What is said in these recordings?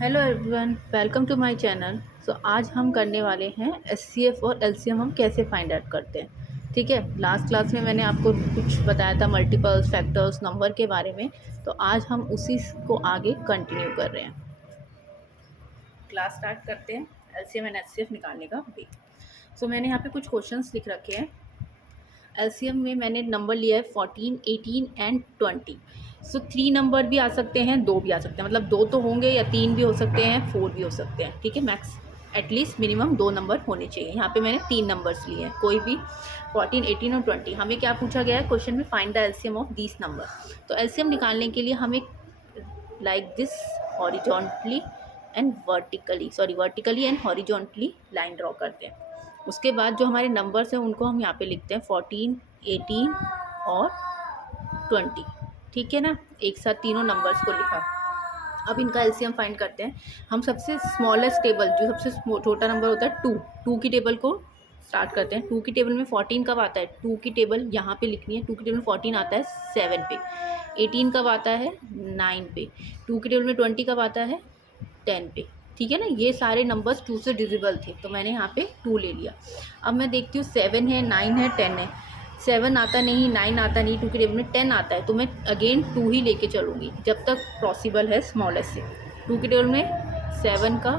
Hello everyone, welcome to my channel. So आज हम करने वाले हैं एचसीएफ और एलसीएम हम कैसे फाइंड आउट करते हैं। ठीक है, लास्ट क्लास में मैंने आपको कुछ बताया था मल्टीपल्स, फैक्टर्स, नंबर के बारे में। तो आज हम उसी को आगे कंटिन्यू कर रहे हैं। क्लास स्टार्ट करते हैं एलसीएम एंड एचसीएफ निकालने का भी। सो मैंने यहाँ पे कुछ क्वेश्चंस लिख रखे हैं। एलसीएम में मैंने नंबर लिया है 14, 18 एंड 20। सो 3 नंबर भी आ सकते हैं, 2 भी आ सकते हैं, मतलब 2 तो होंगे या 3 भी हो सकते हैं, 4 भी हो सकते हैं। ठीक है, मैक्स एटलीस्ट मिनिमम 2 नंबर होने चाहिए। यहाँ पे मैंने 3 नंबर्स लिए हैं, कोई भी 14, 18 और 20। हमें क्या पूछा गया है क्वेश्चन में, find the LCM of these number. तो एलसीएम निकालने के लिए हमें like this horizontally and vertically and horizontally line draw करते हैं। उसके बाद जो हमारे नंबर्स हैं उनको हम यहाँ पे लिखते हैं 14, 18 और 20। ठीक है ना, एक साथ तीनों नंबर्स को लिखा। अब इनका एलसीएम फाइंड करते हैं। हम सबसे स्मॉलेस्ट टेबल, जो सबसे छोटा नंबर होता है, टू की टेबल को स्टार्ट करते हैं। 2 की टेबल में 14 कब आता है, 2 की टेबल यहाँ पे लिखनी है। 2 की टेबल में 14 आता है 7 पे। 18 कब आता है 9 पे। 2 की टेबल में 20 कब आता है 10 पे। ठीक है ना, ये सारे नंबर्स 2 से डिजिबल थे, तो मैंने यहाँ पे 2 ले लिया। अब मैं देखती हूँ 7 है, 9 है, 10 है। 7 आता नहीं, 9 आता नहीं, 2 के टेबल में 10 आता है, तो मैं अगेन 2 ही लेके चलूँगी जब तक पॉसिबल है स्मॉलेस्ट से। 2 के टेबल में 7 का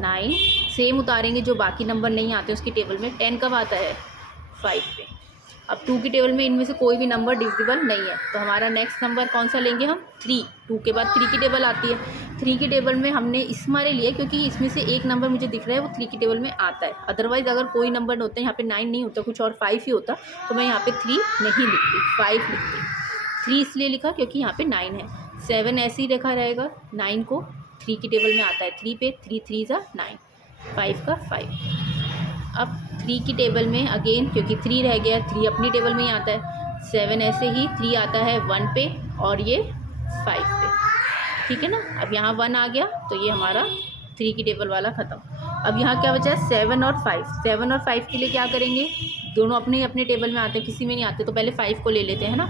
9 सेम उतारेंगे, जो बाकी नंबर नहीं आते उसकी टेबल में। 10 कब आता है 5 पे। अब 2 की टेबल में इनमें से कोई भी नंबर डिविजिबल नहीं है, तो हमारा नेक्स्ट नंबर कौन सा लेंगे हम, 3। 2 के बाद 3 की टेबल आती है। 3 की टेबल में हमने इस मारे लिए क्योंकि इसमें से एक नंबर मुझे दिख रहा है वो 3 की टेबल में आता है। अदरवाइज अगर कोई नंबर होता है, यहाँ पे 9 नहीं होता, कुछ और 5 ही होता, तो मैं यहाँ पे 3 नहीं लिखती, 5 लिखती। 3 इसलिए लिखा क्योंकि यहाँ पे 9 है। 7 ऐसे ही रखा रहेगा, 9 को 3 की टेबल में आता है 3 पे, 3 3 ज़ा 9, 5 का 5। अब 3 की टेबल में अगेन क्योंकि 3 रह गया, 3 अपनी टेबल में ही आता है। 7 ऐसे ही 3 आता है 1 पे और ये 5 पे। ठीक है ना, अब यहाँ 1 आ गया तो ये हमारा 3 की टेबल वाला ख़त्म। अब यहाँ क्या बचा है 7 और 5। 7 और 5 के लिए क्या करेंगे, दोनों अपने अपने टेबल में आते हैं, किसी में नहीं आते, तो पहले 5 को ले लेते हैं ना,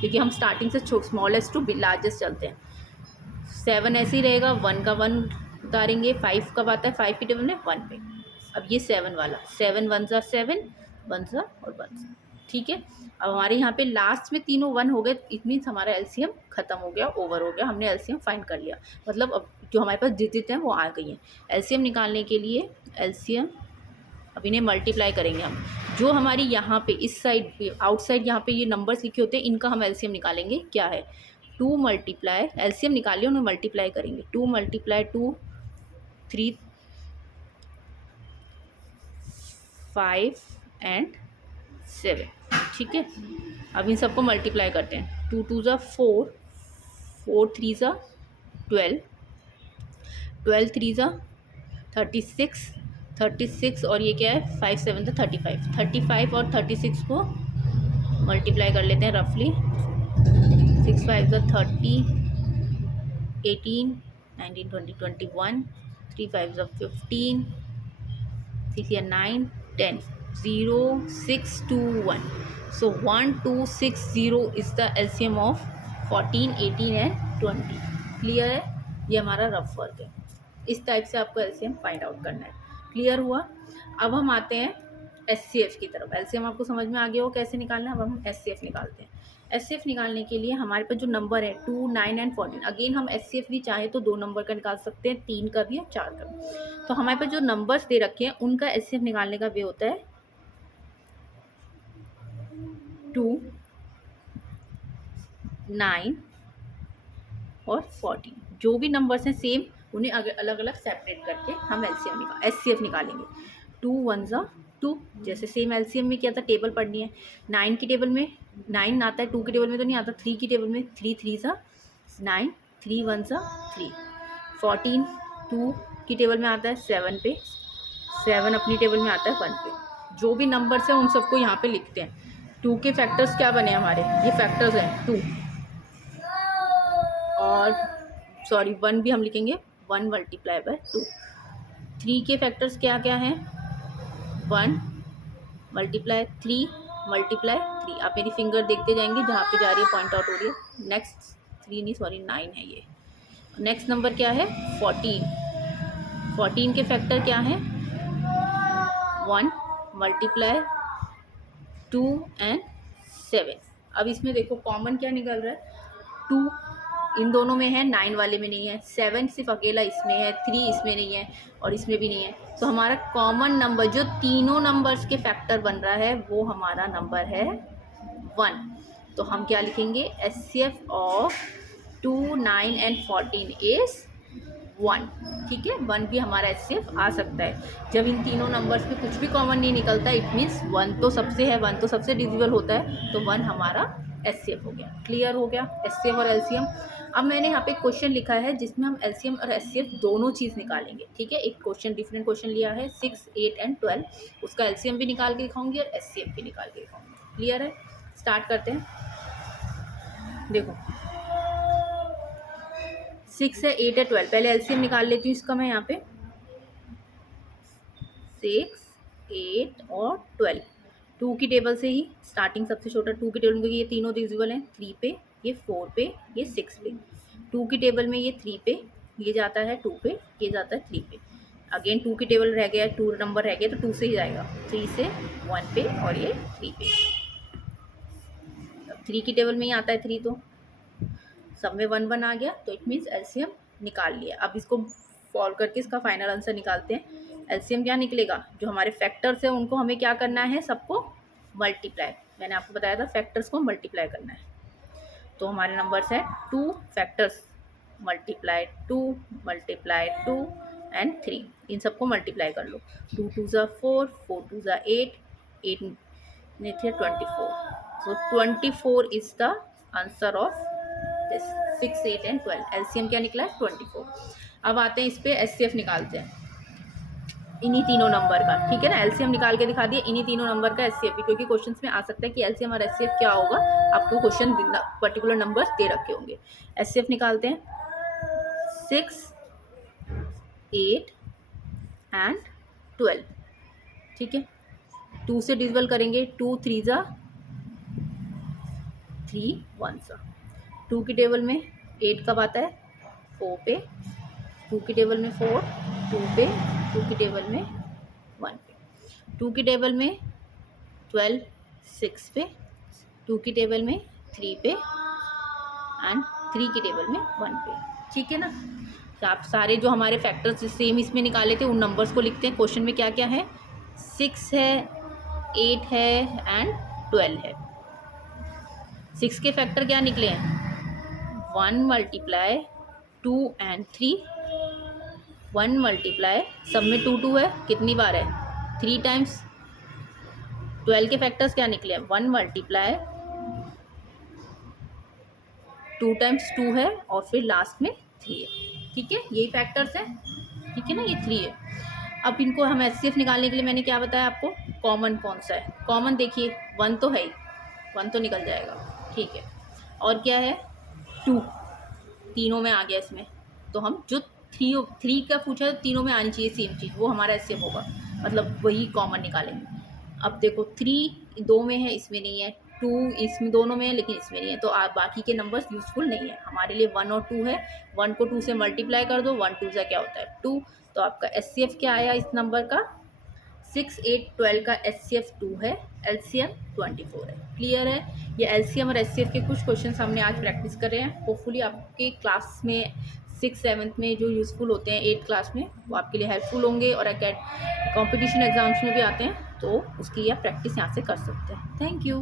क्योंकि हम स्टार्टिंग से स्मॉलेस्ट टू लार्जेस्ट चलते हैं। 7 ऐसे ही रहेगा, 1 का 1 उतारेंगे। 5 कब आता है 5 की टेबल में 1 पे। अब ये 7 वाला, 7 1 ज़ा 7, 1 ज़ा और 1 ज़ा। ठीक है, अब हमारे यहाँ पे लास्ट में तीनों 1 हो गए, इट मीन्स हमारा एलसीएम ख़त्म हो गया, ओवर हो गया, हमने एलसीएम फाइंड कर लिया। मतलब अब जो हमारे पास डिजिट हैं वो आ गई हैं। एलसीएम निकालने के लिए एलसीएम अब इन्हें मल्टीप्लाई करेंगे हम। जो हमारी यहाँ पे इस साइड पे आउटसाइड यहाँ पे ये नंबर्स लिखे होते हैं, इनका हम एलसीएम निकालेंगे। क्या है 2 मल्टीप्लाई, एलसीएम निकालिए, उन्हें मल्टीप्लाई करेंगे। 2 मल्टीप्लाई 2 3 5 एंड 7। ठीक है, अब इन सबको मल्टीप्लाई करते हैं। 2 2 ज़ा 4, 4 3 ज़ा 12, 12 3 ज़ा 36, 36 और ये क्या है 5 7 ज़ा 35। 35 और 36 को मल्टीप्लाई कर लेते हैं रफली। 6 5 ज़ा 30, 18 19 20 21, 3 5 ज़ा 15, 6 या 9 10, 0 6 2 1। So 1 2 6 0 is the LCM of 14, 18 and 20। Clear है, ये हमारा रफ वर्क है। इस टाइप से आपको एलसीएम फाइंड आउट करना है। क्लियर हुआ। अब हम आते हैं एचसीएफ की तरफ। एलसीएम आपको समझ में आ गया हो कैसे निकालना है। अब हम एचसीएफ निकालते हैं। एचसीएफ निकालने के लिए हमारे पास जो नंबर है 2 9 एंड 14। अगेन हम एचसीएफ भी चाहे तो 2 नंबर का निकाल सकते हैं, 3 का भी और 4 का भी। तो हमारे पास जो नंबर्स दे रखे हैं उनका एचसीएफ निकालने का वे होता है 2 9 और 14। जो भी नंबर्स हैं सेम, उन्हें अलग अलग सेपरेट करके हम एचसीएफ निकालेंगे। 2 1 ज़ा 2, जैसे सेम एलसीएम में किया था, टेबल पढ़नी है। 9 की टेबल में 9 आता है, 2 की टेबल में तो नहीं आता। 3 की टेबल में 3 3 ज़ा 9, 3 1 ज़ा 3। 14 2 की टेबल में आता है 7 पे, 7 अपनी टेबल में आता है 1 पे। जो भी नंबर्स हैं उन सबको यहाँ पे लिखते हैं। 2 के फैक्टर्स क्या बने हमारे, ये फैक्टर्स हैं 2 और 1 भी हम लिखेंगे, 1 मल्टीप्लाई बाय 2। 3 के फैक्टर्स क्या क्या हैं, 1 मल्टीप्लाई 3 मल्टीप्लाई 3। आप मेरी फिंगर देखते जाएंगे, जहाँ पे जा रही है पॉइंट आउट हो रही है। नेक्स्ट 3 नहीं 9 है ये। नेक्स्ट नंबर क्या है 14। 14 के फैक्टर क्या हैं 1 मल्टीप्लाई 2 एंड 7। अब इसमें देखो कॉमन क्या निकल रहा है 2 इन दोनों में है, 9 वाले में नहीं है, 7 सिर्फ अकेला इसमें है, 3 इसमें नहीं है और इसमें भी नहीं है। तो हमारा कॉमन नंबर जो तीनों नंबर्स के फैक्टर बन रहा है वो हमारा नंबर है 1। तो हम क्या लिखेंगे HCF ऑफ 2, 9 एंड 14 इज 1। ठीक है, 1 भी हमारा HCF आ सकता है। जब इन तीनों नंबर्स पे कुछ भी कॉमन नहीं निकलता इट मीन्स 1 तो सबसे है, 1 तो सबसे डिविजिबल होता है, तो 1 हमारा HCF हो गया। क्लियर हो गया HCF और LCM। अब मैंने यहाँ पे क्वेश्चन लिखा है जिसमें हम LCM और HCF दोनों चीज़ निकालेंगे। ठीक है, एक क्वेश्चन डिफरेंट क्वेश्चन लिया है 6, 8 एंड 12, उसका LCM भी निकाल के दिखाऊंगी और HCF भी निकाल के दिखाऊंगी। क्लियर है, स्टार्ट करते हैं। देखो 6 है, 8 है, 12, पहले LCM निकाल लेती हूँ इसका मैं यहाँ पे 6, 8 और 12। 2 की टेबल से ही स्टार्टिंग सबसे छोटा 2 की टेबल में ये तीनों डिविजिबल हैं, 3 पे, ये 4 पे, ये 6 पे। 2 की टेबल में ये 3 पे, ये जाता है 2 पे, ये जाता है 3 पे। अगेन 2 की टेबल रह गया, 2 नंबर रह गया तो 2 से ही जाएगा, 3 से 1 पे और ये 3 पे। 3 की टेबल में ही आता है 3, तो सब में 1 1 आ गया, तो इट मीन्स LCM निकाल लिया। अब इसको सॉल्व करके इसका फाइनल आंसर निकालते हैं। LCM क्या निकलेगा, जो हमारे फैक्टर्स है उनको हमें क्या करना है, सबको मल्टीप्लाई। मैंने आपको बताया था फैक्टर्स को मल्टीप्लाई करना है। तो हमारे नंबर्स है 2 फैक्टर्स मल्टीप्लाई 2 मल्टीप्लाई 2 एंड 3, इन सबको मल्टीप्लाई कर लो। 2 2 ज़ा 4, 4 2 ज़ा 8, 8 ने थे 24। सो 24 is the answer of this 6, 8 and 12। LCM क्या निकला है 24। अब आते हैं इस पे HCF निकालते हैं इन्हीं तीनों नंबर का। ठीक है ना, LCM निकाल के दिखा दिया, इन्हीं तीनों नंबर का HCF भी, क्योंकि क्वेश्चंस में आ सकता है कि LCM और HCF क्या होगा, आपको क्वेश्चन पर्टिकुलर नंबर्स दे रखे होंगे। HCF निकालते हैं 6, 8 एंड 12। ठीक है, 2 से डिविजिबल करेंगे, 2 3 ज़ा 3, 1 सा। 2 की टेबल में 8 कब आता है 4 पे, 2 की टेबल में 4 2 पे, 2 की टेबल में 1 पे, 2 की टेबल में 12 6 पे, 2 की टेबल में 3 पे एंड 3 की टेबल में 1 पे। ठीक है ना, तो आप सारे जो हमारे फैक्टर्स सेम इसमें निकाले थे उन नंबर्स को लिखते हैं। क्वेश्चन में क्या क्या है 6 है, 8 है एंड 12 है। 6 के फैक्टर क्या निकले हैं 1 मल्टीप्लाई 2 एंड 3, 1 मल्टीप्लाई सब में 2 2 है, कितनी बार है 3 टाइम्स। 12 के फैक्टर्स क्या निकले हैं 1 मल्टीप्लाई 2 टाइम्स 2 है और फिर लास्ट में 3 है। ठीक है, यही फैक्टर्स है। ठीक है ना, ये 3 है। अब इनको हम HCF निकालने के लिए मैंने क्या बताया आपको, कॉमन कौन सा है। कॉमन देखिए 1 तो है ही, 1 तो निकल जाएगा। ठीक है, और क्या है 2, तीनों में आ गया इसमें, तो हम जो 3 का पूछा है तीनों में आनी चाहिए सेम चीज़, वो हमारा HCF होगा, मतलब वही कॉमन निकालेंगे। अब देखो 3 2 में है, इसमें नहीं है, 2 इसमें दोनों में है लेकिन इसमें नहीं है, तो आप बाकी के नंबर्स यूजफुल नहीं है हमारे लिए। 1 और 2 है, 1 को 2 से मल्टीप्लाई कर दो, 1 2 सा क्या होता है 2, तो आपका HCF क्या आया इस नंबर का 6 8 12 का HCF 2 है, LCM 24 है। क्लियर है, ये LCM और HCF के कुछ क्वेश्चंस हमने आज प्रैक्टिस कर रहे हैं। होपफुली आपके क्लास में 6 7 में जो यूज़फुल होते हैं 8 क्लास में वो आपके लिए हेल्पफुल होंगे, और कॉम्पिटिशन एग्जाम्स में भी आते हैं तो उसकी आप प्रैक्टिस यहाँ से कर सकते हैं। Thank you.